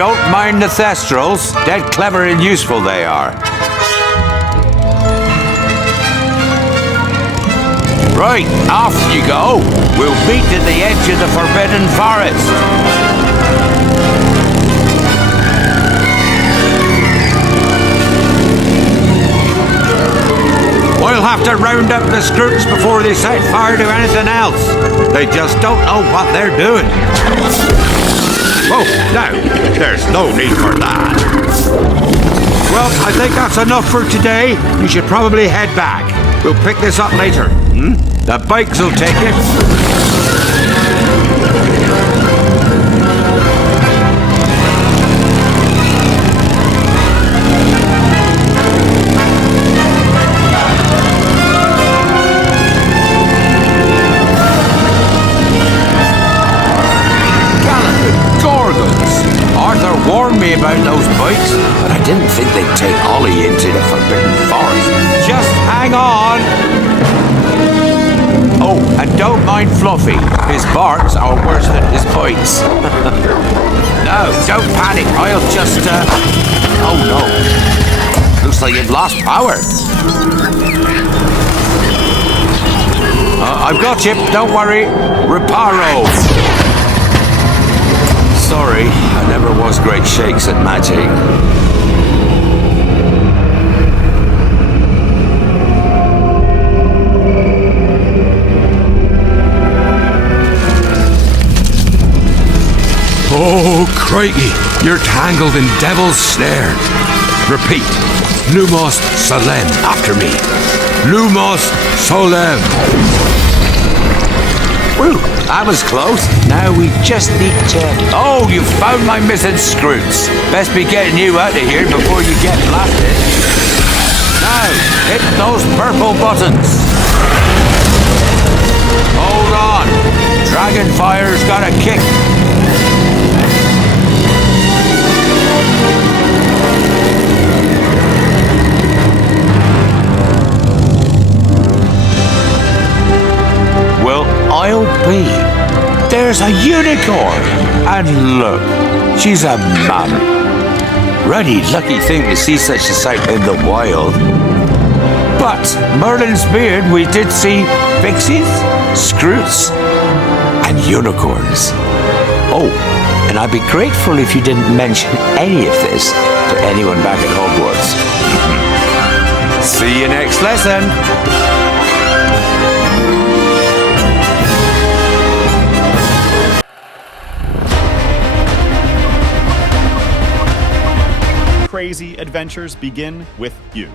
don't mind the thestrals. Dead clever and useful they are. Right, off you go. We'll meet at the edge of the Forbidden Forest. We'll have to round up the Scroots before they set fire to anything else. They just don't know what they're doing. Whoa, no, there's no need for that. Well, I think that's enough for today. You should probably head back. We'll pick this up later. The bikes will take it. Warned me about those bikes, but I didn't think they'd take Ollie into the Forbidden Forest. Just hang on! Oh, and don't mind Fluffy. His barks are worse than his bites. No, don't panic. I'll just, Oh no. Looks like you've lost power. I've got you. Don't worry. Reparo. Sorry, I never was great shakes at magic. Oh, crikey, you're tangled in Devil's Snare. Repeat, Lumos Solem after me. Lumos Solem. Woo, that was close. Now we just need to... Oh, you found my missing Scroots. Best be getting you out of here before you get blasted. Now, hit those purple buttons. Hold on. Dragonfire's got a kick. Well, I'll be. There's a unicorn. And look, she's a mum. Really lucky thing to see such a sight in the wild. But Merlin's beard, we did see pixies, Scroots, and unicorns. Oh, and I'd be grateful if you didn't mention any of this to anyone back at Hogwarts. See you next lesson. Crazy adventures begin with you.